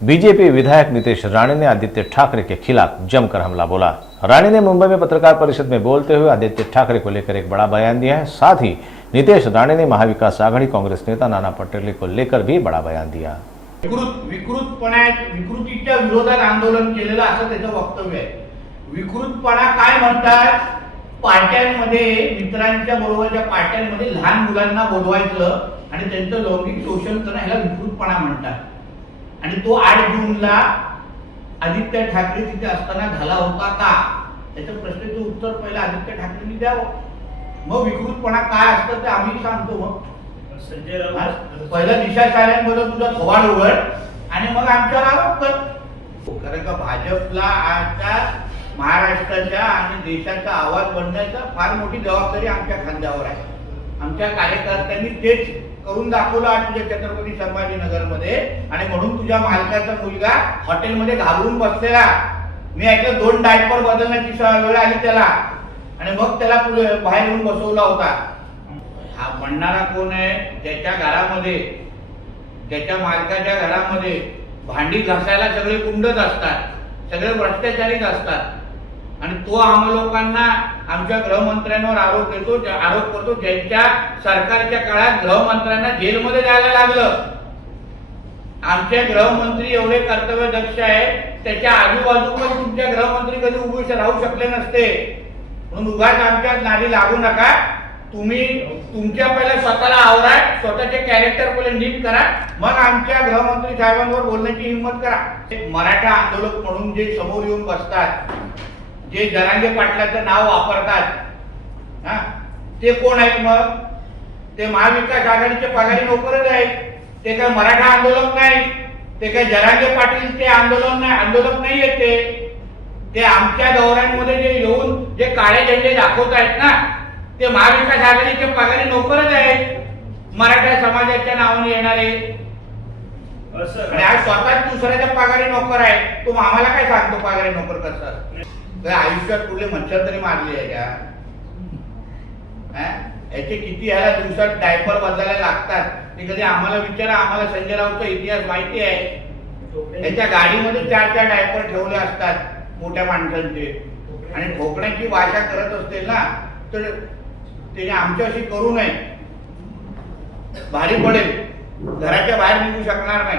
BJP विधायक नीतीश राणे ने आदित्य ठाकरे के खिलाफ जमकर हमला बोला। राणे ने मुंबई में पत्रकार परिषद में बोलते हुए आदित्य ठाकरे को लेकर एक बड़ा बयान दिया है। साथ ही नीतीश राणे ने महाविकास आघाड़ी कांग्रेस नेता नाना पटोले को लेकर भी बड़ा बयान दिया। विकृतीच्या विरोधात आंदोलन केलेलं असं त्याचं वक्तव्य आहे। विकृतपणा काय म्हणतात? पार्ट्यांमध्ये मित्रांच्या बरोबरच्या पार्ट्यांमध्ये लहान मुलांना बोलवायचं आणि त्यांचं लैंगिक शोषण करणं ह्याला विकृतपणा म्हणतात। आणि तो 8 जूनला आदित्य ठाकरे तिथे असताना झाला होता का? त्याच्या प्रश्नाचं उत्तर पहिला आदित्य ठाकरेंनी द्यावं। मग विकृतपणा काय असतं ते आम्ही सांगतो। मग संजय राऊत पहिला दिशा शाळेंबरोबर तुझा थोबाड उघड आणि मग आमच्यावर आरोप कर। कारण का भाजपला आजच्या महाराष्ट्राच्या आणि देशाचा आवाज बनण्याचा फार मोठी जबाबदारी आमच्या खांद्यावर आहे। आमच्या कार्यकर्त्यांनी तेच करून दाखवलं आज तुझ्या छत्रपती संभाजीनगरमध्ये। आणि म्हणून तुझ्या मालकाचा मुलगा हॉटेलमध्ये घाबरून बसलेला, मी ऐकलं 2 डायपर बदलण्याची वेळ आली त्याला आणि मग त्याला बाहेर येऊन बसवला होता। हा म्हणणारा कोण आहे? ज्याच्या घरामध्ये, ज्याच्या मालकाच्या घरामध्ये भांडी घासायला सगळे गुंडच असतात, सगळे भ्रष्टाचारीच असतात आणि तो आम्हा लोकांना आमच्या गृहमंत्र्यांवर आरोप करतो ज्यांच्या सरकारच्या काळात गृहमंत्र्यांना जेलमध्ये जायला लागलं। आमचे गृहमंत्री एवढे कर्तव्यदक्ष आहे, त्याच्या आजूबाजू पण तुमच्या गृहमंत्री कधी उभे राहू शकले नसते। म्हणून उगाच आमच्या नादी लागू नका। तुम्ही तुमच्या पहिला स्वतःला आवरा, स्वतःचे कॅरेक्टर पहिले नीट करा, मग आमच्या गृहमंत्री साहेबांवर बोलण्याची हिंमत करा। मराठा आंदोलक म्हणून जे समोर येऊन बसतात, जे जरांगे पाटलाचं नाव वापरतात, ते कोण आहेत? मग ते महाविकास आघाडीचे पगारी नोकरच आहेत। ते काय मराठा आंदोलक नाही, ते काय जरांगे पाटील ते आंदोलक नाही आहेत। ते आमच्या दौऱ्यांमध्ये जे येऊन जे काळे झेंडे दाखवत आहेत ना, ते महाविकास आघाडीचे पगारी नोकरच आहेत, मराठा समाजाच्या नावाने येणारे। आणि आज स्वतःच दुसऱ्याच्या पगारी नोकर आहे, तो आम्हाला काय सांगतो पगारी नोकर कसं? आयुष्यात कुठले मच्छर तरी मारले आहे का? याचे किती याला दिवसात डायपर बदलायला लागतात ते कधी आम्हाला विचारा। आम्हाला संजय राऊतचा इतिहास माहिती आहे। याच्या गाडीमध्ये 4 डायपर ठेवले असतात मोठ्या माणसांचे, आणि ठोकण्याची भाषा करत असतील ना तर त्याने आमच्याशी करू नये, भारी पडेल, घराच्या बाहेर निघू शकणार नाही।